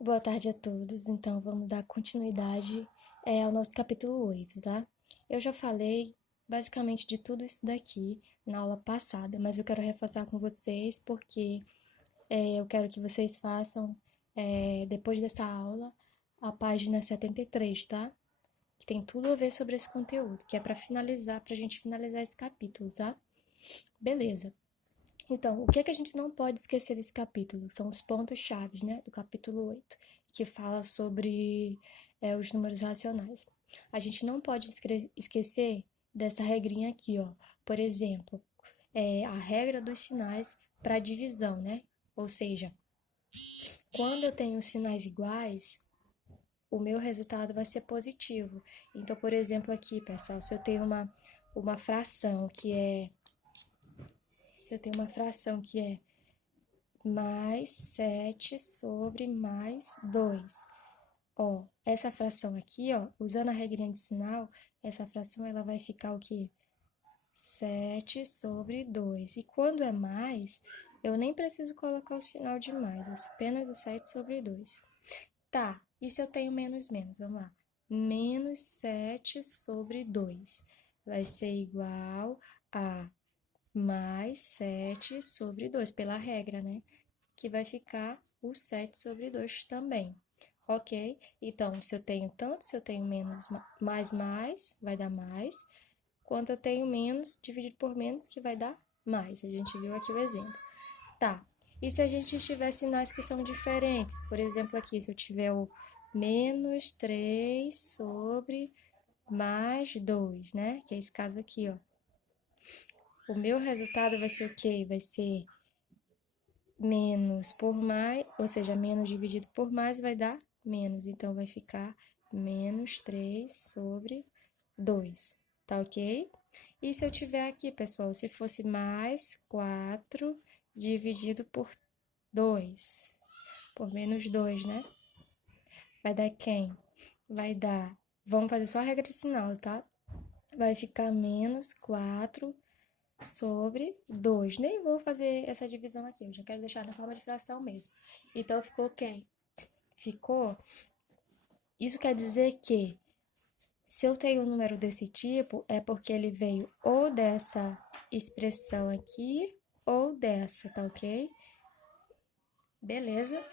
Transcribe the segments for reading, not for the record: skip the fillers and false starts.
Boa tarde a todos. Então, vamos dar continuidade ao nosso capítulo 8, tá? Eu já falei basicamente de tudo isso daqui na aula passada, mas eu quero reforçar com vocês porque eu quero que vocês façam, depois dessa aula, a página 73, tá? Que tem tudo a ver sobre esse conteúdo, que é para finalizar, pra gente finalizar esse capítulo, tá? Beleza. Então, o que é que a gente não pode esquecer desse capítulo? São os pontos-chave, né, do capítulo 8, que fala sobre os números racionais. A gente não pode esquecer dessa regrinha aqui, ó. Por exemplo, a regra dos sinais para divisão, né? Ou seja, quando eu tenho sinais iguais, o meu resultado vai ser positivo. Então, por exemplo, aqui, pessoal, se eu tenho uma fração que é se eu tenho uma fração que é mais 7 sobre mais 2. Ó, essa fração aqui, ó, usando a regrinha de sinal, essa fração ela vai ficar o quê? 7 sobre 2. E quando é mais, eu nem preciso colocar o sinal de mais, é apenas o 7 sobre 2. Tá, e se eu tenho menos menos? Vamos lá. Menos 7 sobre 2 vai ser igual a mais 7 sobre 2, pela regra, né? Que vai ficar o 7 sobre 2 também, ok? Então, se eu tenho tanto, se eu tenho menos, mais, vai dar mais, quanto eu tenho menos, dividido por menos, que vai dar mais. A gente viu aqui o exemplo. Tá, e se a gente tiver sinais que são diferentes? Por exemplo, aqui, se eu tiver o menos 3 sobre mais 2, né? Que é esse caso aqui, ó. O meu resultado vai ser o quê? Vai ser menos por mais, ou seja, menos dividido por mais vai dar menos. Então, vai ficar menos 3 sobre 2, tá ok? E se eu tiver aqui, pessoal, se fosse mais 4 dividido por 2, por menos 2, né? Vai dar quem? Vai dar, vamos fazer só a regra de sinal, tá? Vai ficar menos 4 sobre 2. Nem vou fazer essa divisão aqui, eu já quero deixar na forma de fração mesmo. Então, ficou quem? Ficou. Isso quer dizer que se eu tenho um número desse tipo, é porque ele veio ou dessa expressão aqui ou dessa, tá ok? Beleza?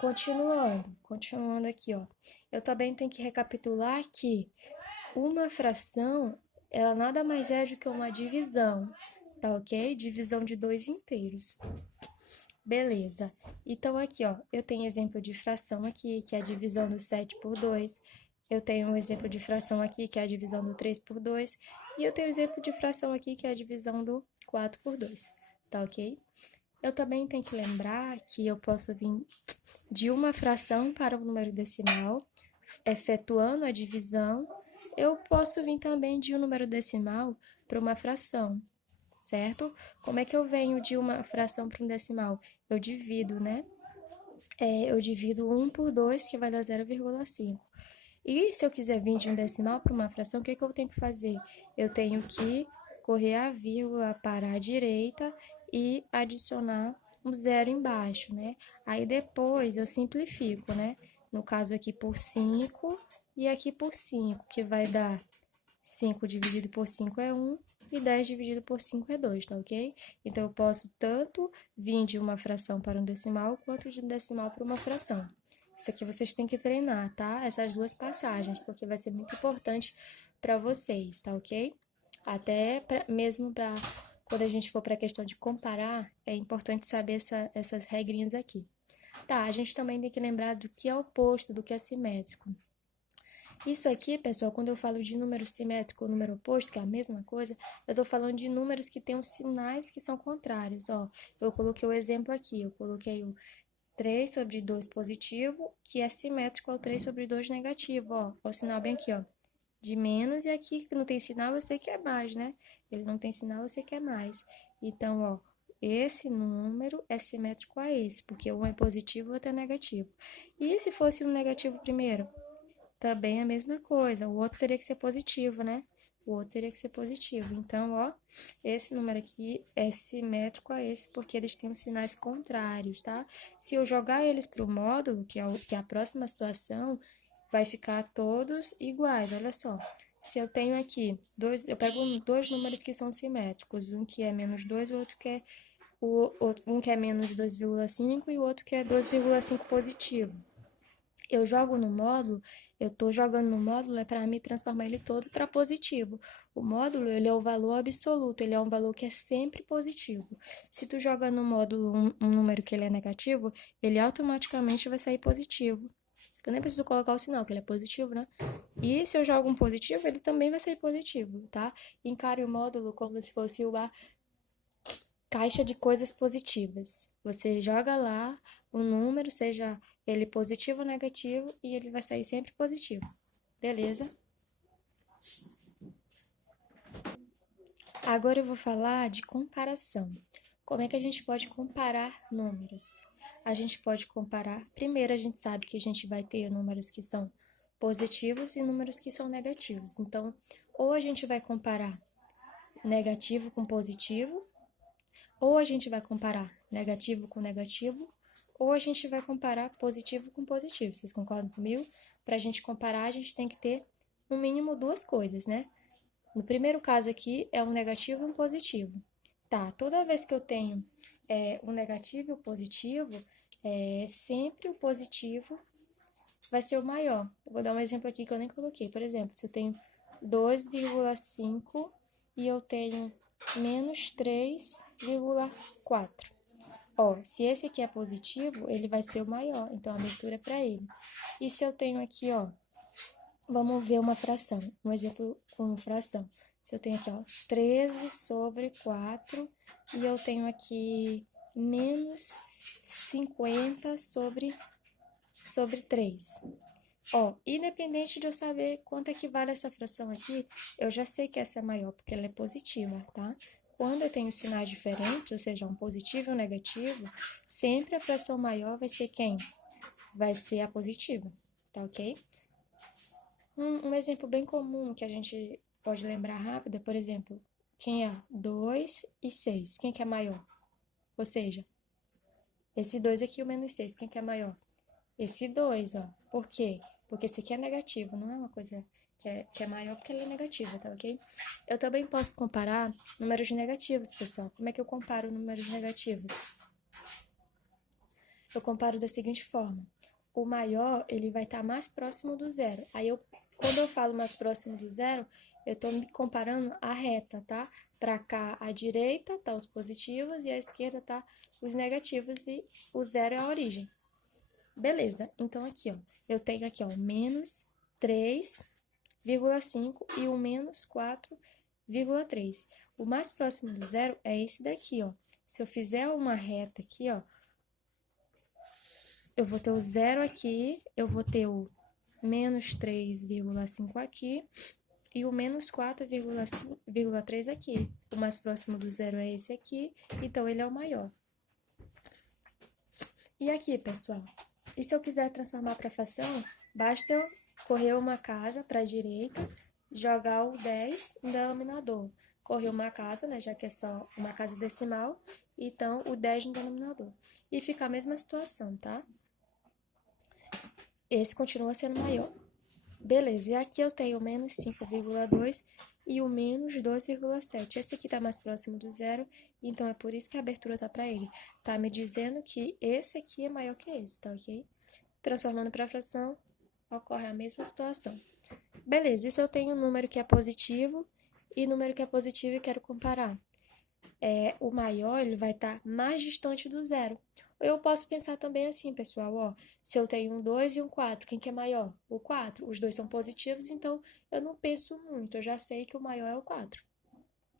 Continuando aqui, ó. Eu também tenho que recapitular que uma fração, ela nada mais é do que uma divisão, tá ok? Divisão de dois inteiros. Beleza. Então, aqui, ó, eu tenho exemplo de fração aqui, que é a divisão do 7 por 2. Eu tenho um exemplo de fração aqui, que é a divisão do 3 por 2. E eu tenho um exemplo de fração aqui, que é a divisão do 4 por 2. Tá ok? Eu também tenho que lembrar que eu posso vir de uma fração para um número decimal, efetuando a divisão. Eu posso vir também de um número decimal para uma fração, certo? Como é que eu venho de uma fração para um decimal? Eu divido, né? Eu divido 1 por 2, que vai dar 0,5. E se eu quiser vir de um decimal para uma fração, o que eu tenho que fazer? Eu tenho que correr a vírgula para a direita e adicionar um zero embaixo, né? Aí depois eu simplifico, né? No caso aqui por 5 e aqui por 5, que vai dar 5 dividido por 5 é 1 e 10 dividido por 5 é 2, tá ok? Então, eu posso tanto vir de uma fração para um decimal, quanto de um decimal para uma fração. Isso aqui vocês têm que treinar, tá? Essas duas passagens, porque vai ser muito importante para vocês, tá ok? Até mesmo para quando a gente for para a questão de comparar, é importante saber essas regrinhas aqui. Tá, a gente também tem que lembrar do que é oposto, do que é simétrico. Isso aqui, pessoal, quando eu falo de número simétrico ou número oposto, que é a mesma coisa, eu estou falando de números que têm os sinais que são contrários. Ó, eu coloquei o exemplo aqui, eu coloquei o 3 sobre 2 positivo, que é simétrico ao 3 sobre 2 negativo. Ó, o sinal bem aqui, ó, de menos, e aqui que não tem sinal, eu sei que é mais, né? Ele não tem sinal, eu sei que é mais. Então, ó, esse número é simétrico a esse, porque um é positivo e o outro é negativo. E se fosse um negativo primeiro? Também a mesma coisa, o outro teria que ser positivo, né? o outro teria que ser positivo. Então, ó, esse número aqui é simétrico a esse, porque eles têm os sinais contrários, tá? Se eu jogar eles para o módulo, que é a próxima situação, vai ficar todos iguais, olha só. Se eu tenho aqui eu pego dois números que são simétricos, um que é menos 2 e outro que é um que é menos 2,5 e o outro que é 2,5 positivo. Eu jogo no módulo, eu estou jogando no módulo é para me transformar ele todo para positivo. O módulo, ele é o valor absoluto, ele é um valor que é sempre positivo. Se tu joga no módulo um número que ele é negativo, ele automaticamente vai sair positivo. Só que eu nem preciso colocar o sinal, que ele é positivo, né? E se eu jogo um positivo, ele também vai sair positivo, tá? Encare o módulo como se fosse uma caixa de coisas positivas. Você joga lá um número, seja ele positivo ou negativo, e ele vai sair sempre positivo. Beleza? Agora eu vou falar de comparação. Como é que a gente pode comparar números? A gente pode comparar. Primeiro, a gente sabe que a gente vai ter números que são positivos e números que são negativos. Então, ou a gente vai comparar negativo com positivo, ou a gente vai comparar negativo com negativo, ou a gente vai comparar positivo com positivo. Vocês concordam comigo? Para a gente comparar, a gente tem que ter no mínimo duas coisas, né? No primeiro caso aqui é um negativo e um positivo. Tá, toda vez que eu tenho um negativo e um positivo, sempre o positivo vai ser o maior. Eu vou dar um exemplo aqui que eu nem coloquei. Por exemplo, se eu tenho 2,5 e eu tenho menos 3,4. Ó, se esse aqui é positivo, ele vai ser o maior, então a abertura é para ele. E se eu tenho aqui, ó, vamos ver uma fração, um exemplo com fração. Se eu tenho aqui, ó, 13 sobre 4 e eu tenho aqui menos 50 sobre 3. Ó, independente de eu saber quanto é que vale essa fração aqui, eu já sei que essa é maior, porque ela é positiva, tá? Quando eu tenho sinais diferentes, ou seja, um positivo e um negativo, sempre a fração maior vai ser quem? Vai ser a positiva, tá ok? Um exemplo bem comum que a gente pode lembrar rápido é, por exemplo, quem é 2 e 6? Quem que é maior? Ou seja, esse 2 aqui e o menos 6, quem que é maior? Esse 2, ó. Por quê? Porque esse aqui é negativo, não é uma coisa que é maior porque ele é negativa, tá ok? Eu também posso comparar números negativos, pessoal. Como é que eu comparo números negativos? Eu comparo da seguinte forma. O maior, ele vai estar mais próximo do zero. Aí, quando eu falo mais próximo do zero, eu estou me comparando a reta, tá? Para cá, à direita, tá os positivos e à esquerda tá os negativos e o zero é a origem. Beleza, então aqui, ó, eu tenho aqui, ó, menos 3,5 e o menos 4,3. O mais próximo do zero é esse daqui, ó. Se eu fizer uma reta aqui, ó, eu vou ter o zero aqui, eu vou ter o menos 3,5 aqui e o menos 4,3 aqui. O mais próximo do zero é esse aqui, então ele é o maior. E aqui, pessoal? E se eu quiser transformar para fração, basta eu correr uma casa para a direita, jogar o 10 no denominador. Correr uma casa, né, já que é só uma casa decimal, então o 10 no denominador. E fica a mesma situação, tá? Esse continua sendo maior. Beleza, e aqui eu tenho o menos 5,2 e o menos 2,7. Esse aqui está mais próximo do zero, então é por isso que a abertura tá para ele. Tá me dizendo que esse aqui é maior que esse, tá ok? Transformando para fração, ocorre a mesma situação. Beleza, e se eu tenho um número que é positivo e número que é positivo e quero comparar? O maior, ele vai estar mais distante do zero. Eu posso pensar também assim, pessoal, ó, se eu tenho um 2 e um 4, quem que é maior? O 4. Os dois são positivos, então eu não penso muito, eu já sei que o maior é o 4.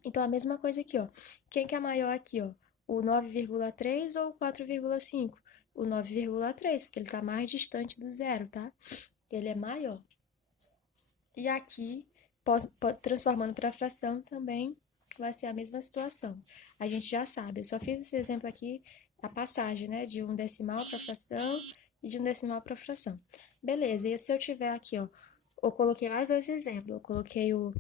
Então, a mesma coisa aqui, ó. Quem que é maior aqui, ó? O 9,3 ou o 4,5? O 9,3, porque ele está mais distante do zero, tá? Ele é maior. E aqui, transformando para fração também vai ser a mesma situação. A gente já sabe, eu só fiz esse exemplo aqui, a passagem, né, de um decimal para fração e de um decimal para fração. Beleza, e se eu tiver aqui, ó, eu coloquei mais dois exemplos, eu coloquei o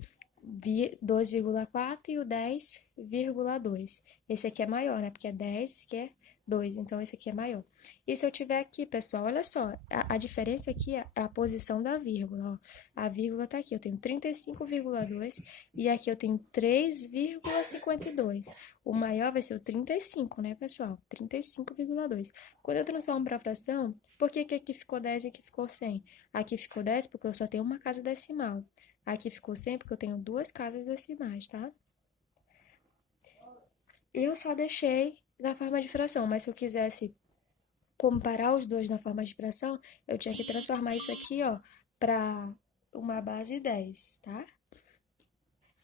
2,4 e o 10,2. Esse aqui é maior, né? Porque é 10, esse aqui é 2, então esse aqui é maior. E se eu tiver aqui, pessoal, olha só, a diferença aqui é a posição da vírgula, ó. A vírgula tá aqui, eu tenho 35,2 e aqui eu tenho 3,52. O maior vai ser o 35, né, pessoal? 35,2. Quando eu transformo para fração, por que que aqui ficou 10 e aqui ficou 100? Aqui ficou 10 porque eu só tenho uma casa decimal. Aqui ficou 100 porque eu tenho duas casas decimais, tá? Eu só deixei na forma de fração, mas se eu quisesse comparar os dois na forma de fração, eu tinha que transformar isso aqui, ó, para uma base 10, tá?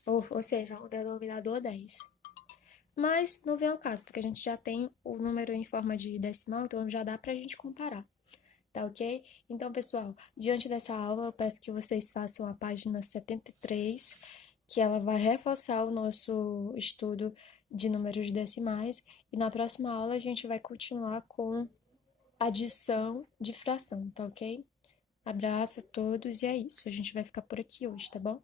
Ou seja, um denominador 10. Mas não vem ao caso, porque a gente já tem o número em forma de decimal, então já dá pra gente comparar. Tá ok? Então, pessoal, diante dessa aula, eu peço que vocês façam a página 73, que ela vai reforçar o nosso estudo de números decimais. E na próxima aula, a gente vai continuar com adição de fração, tá ok? Abraço a todos e é isso. A gente vai ficar por aqui hoje, tá bom?